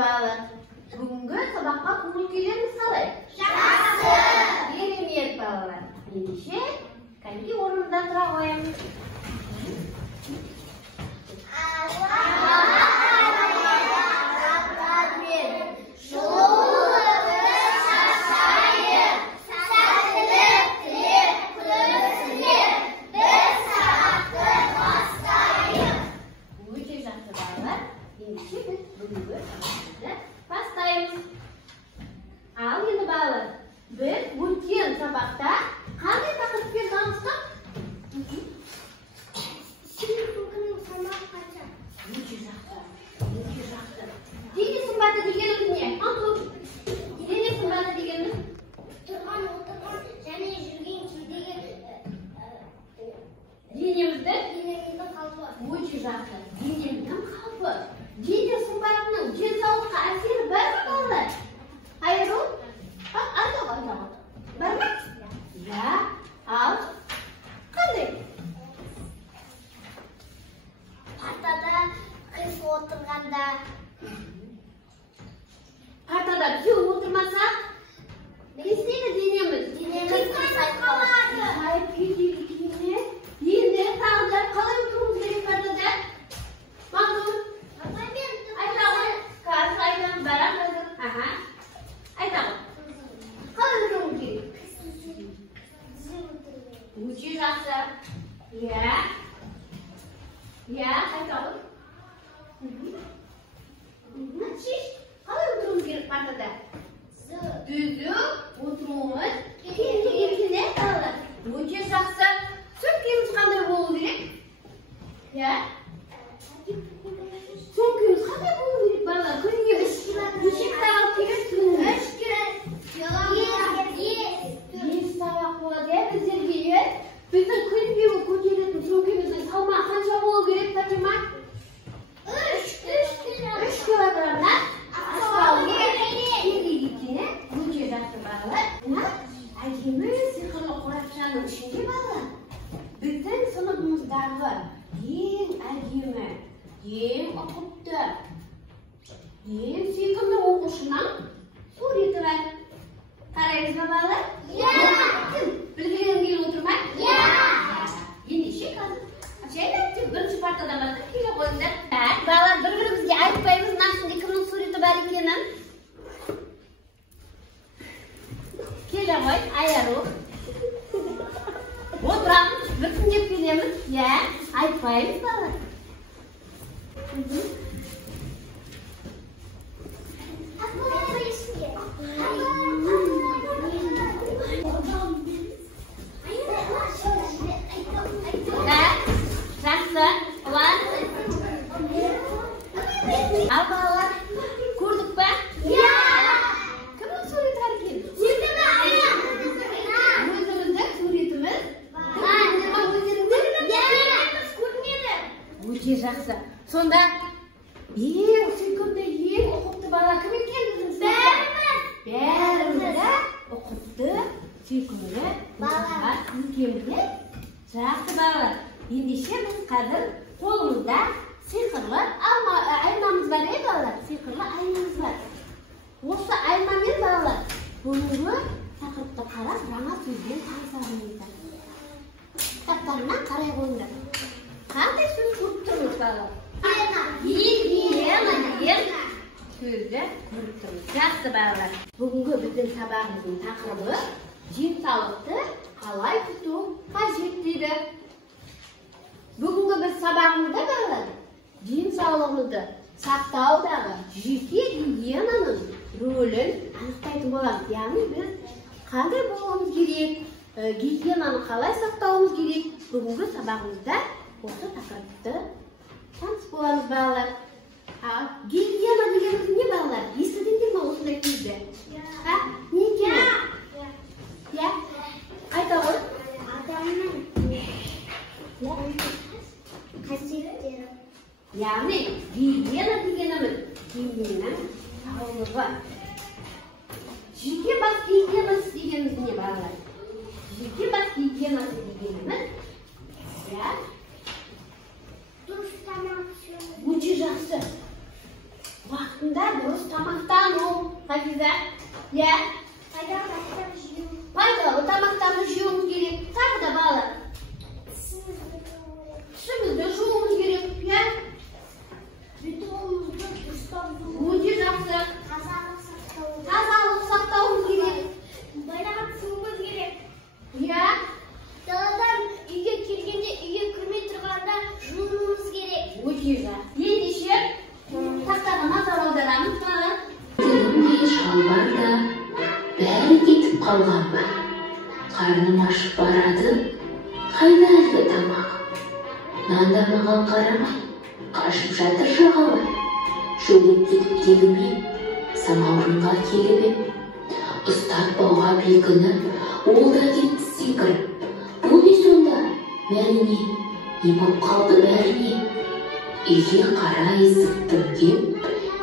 ballar. Bugungi sabaqqa ko'ngil kelamiz qalay? Yaxshi. Rahmat ballar. Endi qanday o'rnidan tura qo'yamiz? Al endi ballar. Biz o'tgan sabaqda qanday taqdirga tanishdik? Dini simbati deganimiz ne? Antur. Dini simbati deganimiz Turgan, o'tirgan, ya'ni yurgan kimdagi dinimizda dinimizda qalbi. mo'jizalar, dinimizning xavfi. Dini simbatining jinsog'likqa ta'siri bormi ballar? Hayru? Aytaq. Bormi? Ya, al. Qanday? Partada qiz o'tirganda Partada kim o'tirmasa, bizning dinimiz qoladi. Hayır, kiyini. Endi taqdir qalay o'tiramiz degan partada? Ma'lum. Aytaq. Qarshi aytgan baram hozir. Aha. Aytaq. Qalay o'tiramiz kerak? Uchi yaxshi. Ya, aytaq. Chish. Qalay o'tiramiz kerak partada? Düzü oturmamız kendi alır. Bu cezası söküğümüz qanday bolu gerek? Ya? Söküğümüz qanday bolu gerek bala? Kunga 3 saat kerak tunga. 3 kerak. Yes saat bo'ladi. Bizlarga bizim kunga ko'taradigan söküğümüzning salmog'i qancha bolu gerek Fatima? 3 kilogramdan Aytimiz sehrli qo'raqchaning uchinchi balla. Bizning sinfimizdagi eng ajimi, eng o'qitdi, eng sekinli o'qishning surati bor. Qaraysizmi balla? Bilgan kelib o'tirmay? Endi hozir achaylarchi birinchi partada bo'lsa kela qo'yinglar. Balla bir-birimizga aytmaymiz, mana shunday kimning surati bor ekanini. Kelamay, ayaru. O'tiramiz, bir kunga kelamiz. Ya, aytmaymiz bala. Al bala. Ko'rdikmi? Kimning surati bor ekan? Yaxshi. Sonda eng sekinda eng o'qitdi bala kim ekan bizning? Barimiz o'qitdi, sekinda bala kim ekan? Yaxshi bala. Endi biz qadr qo'limizda sehrli aynamiz bor edi bala. Sehrli aynamiz bor. O'sha aynamiz bala. Buni taqiribda qarab, rana so'zdan tanishamiz. Kitoblardan qaray qo'yinglar. Qanday so'z ko'rib turibmiz bala? So'zda ko'rib turibmiz. Yaxshi balalar. Bugungi bizning sabaqimizning taqribi jinsog'likni qalay tutish qajit dedi. Bugungi biz sabaqimizda balalar jinsog'lig'imizni saqlovdagi jiddiy gigiyenaning rolini aniqlaydigan bo'lamiz. Ya'ni biz qanday bo'lishimiz kerak, gigiyenani qalay saqlashimiz kerak. Bugungi sabaqimizda o'sha taqdirda tanishib bo'lamiz balalar. Gigiyena deganimiz ne balalar? Esladingizmi o'sha kuzda? Ha? Nega? Ya? Aytavur. Ya'ni gigiyena deganimiz gigiyena sog'lig'i. Jiddiy bas gigiyenasi deganimiz ne balalar? Jiddiy bas gigiyenasi deganimiz ya bu yaxshi. Vaqt уақытында дұрыс тамақтану. Хафиза, иә? Пайдалы тамақтарды жеуіміз керек. Тағы да балалар. Тісімізді жуымыз керек, иә? Өте жақсы. Тазалық сақтауымыз керек. Иә? Даладан үйге келгенде, үйге кірмей тұрғанда жуынуымыз керек. Өте жақсы. Ендеше тақтаға назар аударамыз, балалар. Түнде шалбар да бәрі кетіп қалған ба? Қарным ашып барады, қайда әлгі тамақ? Нан да маған қарамай, қашып жатыр жағалай. Шөліп кетіп тегімен, самаурынға келіп ем. Ұстап бауға бекініп, ол да кетті секіріп. Бұл не сонда? Бәріне, не болып қалды бәріне? Үйге қара есіктім кеп,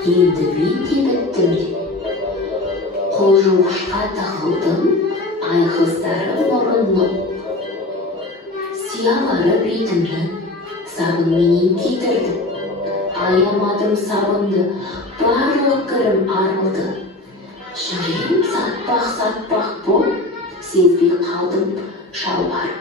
енді мен де біттім деп. Қол жуғышқа тығылдым, айғыздары мұрынның. Сиялары бетімнің сабынменен кетірдім. Аямадым сабынды, барлық кірім арылды. Жүрегім сатпақ бол, сезбей қалдым шалбарым.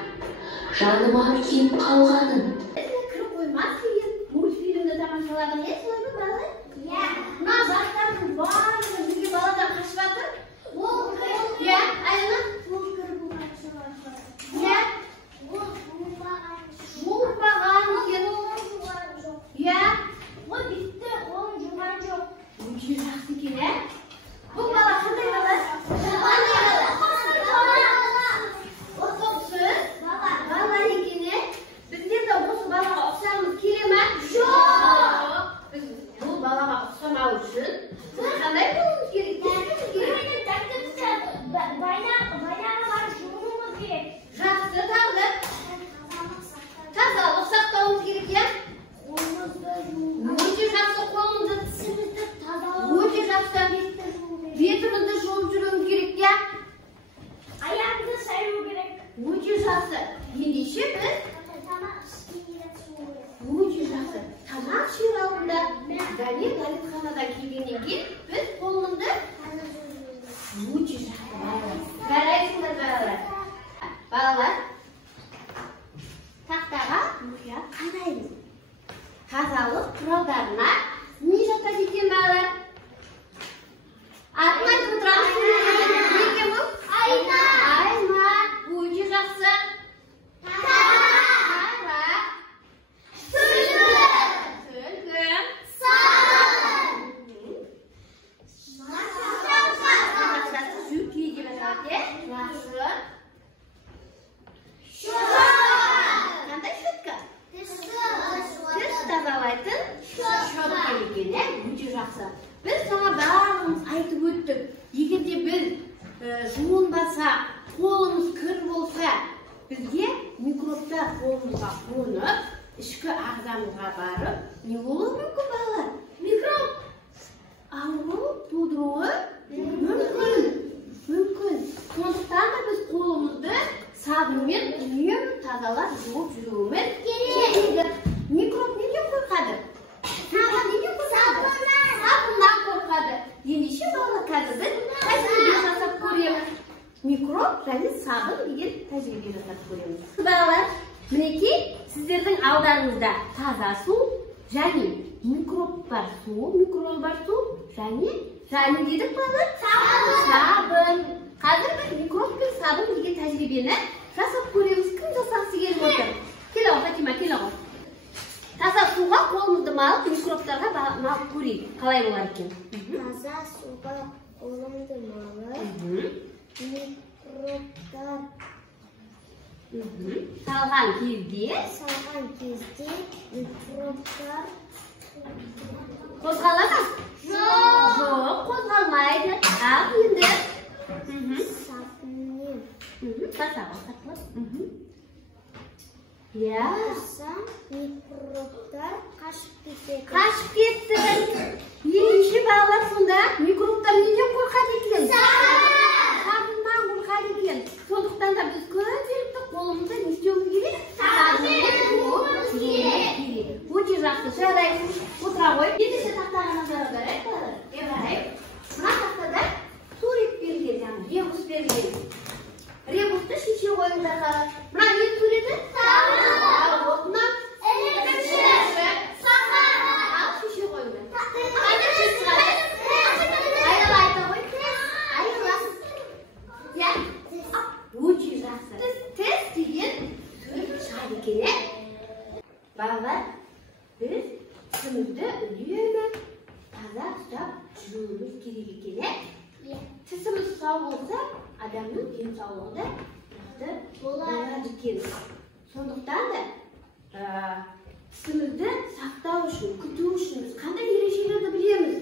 Жаныма келіп қалғанын. Кіріп қоймас деген мультфильмді тамашаладың, е, солай ма балалар? Иә. Мына заттардың барлығы неге баладан қашып жатыр? Иә, Айна? Иә? Жуылмаған екен. Иә? Өте жақсы екен, ә? Бұл бала қандай бала? Ұқыпсыз бала екен, ә? Біздер де осы балаға ұқсамыз келе ме? Жоқ! Біз бұл балаға ұқсамау үшін қандай болуымыз керек? Жақсы, тағы тазалық сақтауымыз керек, иә? Өте жақсы, қолымызды, тісімізді тазалау. Өте жақсы, бетімізді жуып жүруіміз керек, иә? Аяғымызды шайу керек. Өте жақсы. Ендеше біз өте жақсы. Тамақ ішер алдында және дәретханадан келгеннен кейін біз қолымызды өте жақсы балалар. Жарайсыңдар балалар. Балалар, тақтаға мұқият қараймыз. Тазалық құралдарына не жатады екен балалар? Атын айтып отырамыз. Не екен бұл? Айна. Айна. Өте жақсы. Тарақ. Сүлгі. Жақсы. Жүйке деп аталады, жақсы. Қандай щетка? Тіс тазалайтын щетка екен, ә? Өте жақсы. Біз жаңа барлығымыз айтып өттік. Егер де біз жуынбасақ, қолымыз кір болса, бізге микробтар қолымызға қонып, ішкі ағзамызға барып, не болуы мүмкін балалар? Микроб ауру тудыруы мүмкін. Сондықтан да біз қолымызды сабынмен үнемі тазалап жуып жүруіміз керек. Микроб неден қорқады? Сабыннан қорқады. Ендеше балалар, қазір біз тәжірибе жасап көреміз. Микроб және сабын деген тәжірибе жасап көреміз. Балалар, мінекей сіздердің алдарыңызда таза су және микроб бар су және дедік балалар? Сабын. Қазір біз микроб пен сабын деген тәжірибені жасап көреміз. Кім жасағысы келіп отыр? Кел ау, Фатима, кел ау. Таза суға қолымызды малып, микробтарға малып көрейік. Қалай болар екен? Таза суға қолымды малып, микробтар Салған кезде микробтар қозғала ма? Жоқ, қозғалмайды. Ал енді сабынмен иә, микробтар қашып кетеді. Қашып кетті. Ендеше балалар, сонда микробтар неден қорқады екен? Сабыннан қорқады екен. Сондықтан да біз күнделікті қолымызды не істеуіміз керек? Сабынмен жуып жүруіміз керек. Өте жақсы. Жарайсың. Отыра ғой. Ендеше тақтаға назар аударайық балалар. жууымыз керек eкен. Тісіміз сау болса, адамның денсаулығы да болады екен. Сондықтан да тісімізді сақтау үшін, күту үшін біз қандай ережелерді білеміз?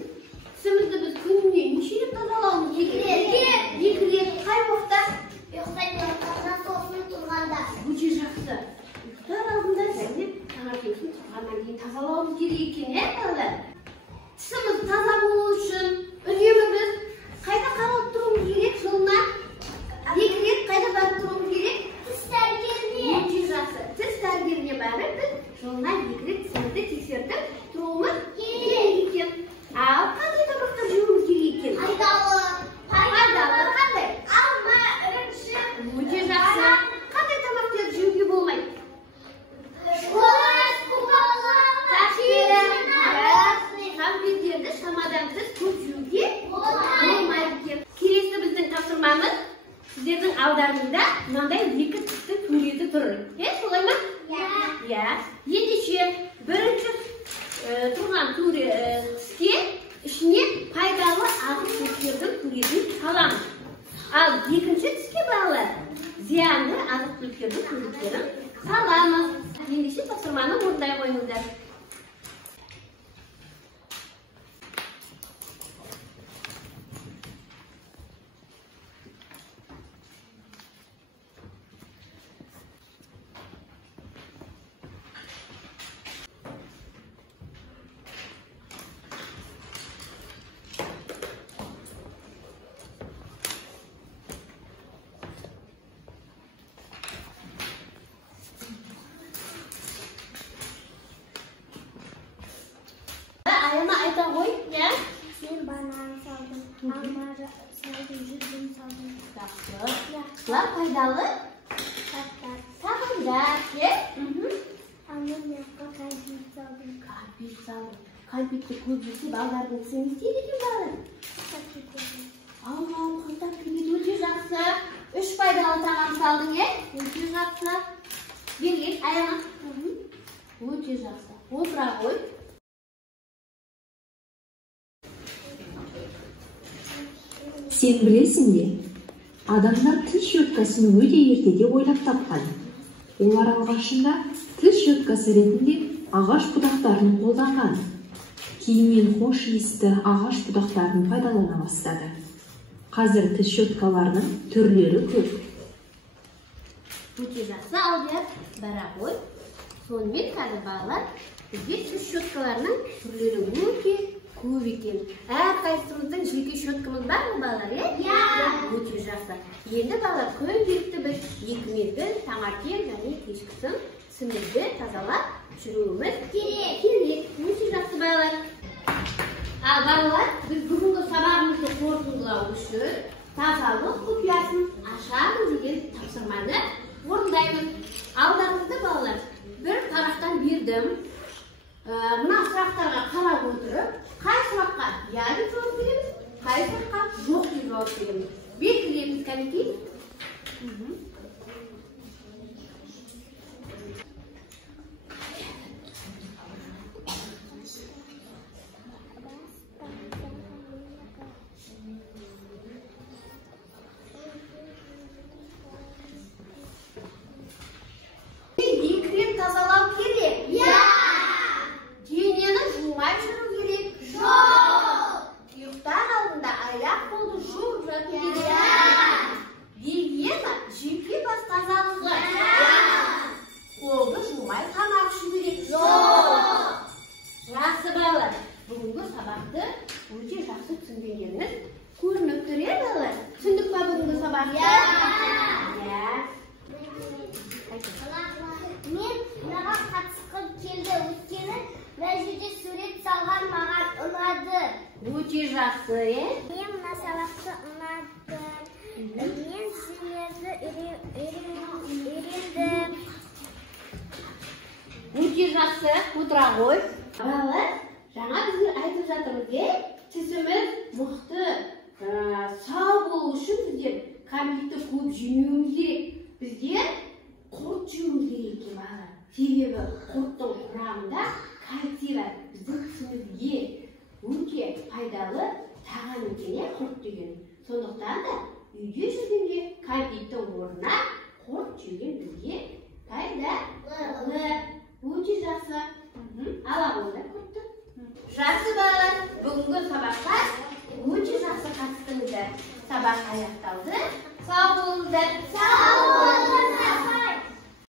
Тісімізді біз күніне неше рет тазалауымыз керек? 2 рет. Қай уақытта? Ұйықтайтын сосын тұрғанда. Өте жақсы. Ұйықтар алдында және таңертеңгісін тұрғаннан кейін тазалауымыз керек екен, балалар? Тісіміз таза болу үшін үнемі біз қайда қаралып тұруымыз керек? Жылына 2 рет қайда барып тұруымыз керек? Тіс дәрігеріне. Өте жақсы. Тіс дәрігеріне барып біз жылына 2 рет тісімізді тексертіп тұруымыз керек екен. Ал қандай тамақтар жеуіміз керек екен? Пайдалы. Қандай? Алма, ірімшік. Өте жақсы. Қандай тамақтарды жеуге болмайды? Конфеттерді шамадан тыс көп жеуге болмайды екен. Келесі біздің тапсырмамыз сіздердің алдарыңызда мынандай 2 тістің суреті тұр. Солай ма? Иә. Ендеше бірінші тұрған тіске ішіне пайдалы азық-түліктердің суретін саламыз. Ал екінші тіске балалар зиянды азық-түліктердің суреттерін саламыз. Ендеше тапсырманы орындай қойыңыздар. Айта ғой, иә? Мен банан салдым, алма салдым, жүзім салдым. Жақсы. Бұлар пайдалы тағамдар, иә? Ал мен маққа конфет салдым. Конфет салдым. Конфетті көп жесе балалардың тісі не істейді екен балалар? Қантап кетеді, өте жақсы. 3 пайдалы тағам салдың, иә? Өте жақсы. Берген, аяма. Өте жақсы. Отыра ғой. Сен білесің бе, адамдар тіс щеткасын өте ертеде ойлап тапқан. Олар алғашында тіс щеткасы ретінде ағаш бұтақтарын қолданған. Кейіннен хош иісті ағаш бұтақтарын пайдалана бастады. Қазір тіс щеткаларының түрлері көп. Өте жақсы, алдияр бара ғой. Сонымен қазір балалар бізге тіс щеткаларының түрлері өте көп екен. Әрқайсымыздың жеке щеткамыз бар ма балалар, иә? Өте жақсы. Енді балалар күнделікті біз 2 мезгіл таңертең және кешкісін тісімізді тазалап жүруіміз керек. Өте жақсы балалар. Ал балалар, біз бүгінгі сабағымызды қорытындылау үшін тазалық құпиясын ашамыз деген тапсырманы орындаймыз. Алдарыңызда балалар, бір парақтан бердім. Мына сұрақтарға қарап отырып, қай сұраққа я деп жауап береміз, қай сұраққа жоқ деп жауап береміз. Белгілейміз, кәнекей. Тазалау керек? Денені жумай жүру керек? Ұйықтар алдында аяқ қолды жуып жату керек? Гигиена жеке бас тазалығы? Қолды жумай тамақ ішу керек? Жақсы балалар, бүгінгі сабақты өте жақсы түсінгендеріңіз көрініп тұр, иә балалар? Түсіндік па бүгінгі сабақты? Мен мынаға қатысқым келді, өйткені мына жерде сурет салған маған ұнады. Өте жақсы, е? Мен мына сабақты ұнады. Мен сіздерді үйрендім. Өте жақсы, отыра ғой. Балалар, жаңа бізге айтып жатырмыз, тісіміз мықты, сау болу үшін біздер конфетті көп жемеуіміз керек. Біздер құрт жеуіміз керек екен балалар. Себебі құрттың құрамында кальций бар. Біздің тісімізге өте пайдалы тағам екен, құрт деген. Сондықтан да үйде жүргенде компьютер орнына құрт жеген бізге пайдалы. Өте жақсы. Ала онда құртты. Жақсы балалар, бүгінгі сабаққа өте жақсы қатыстыңыздар. Сабақ аяқталды.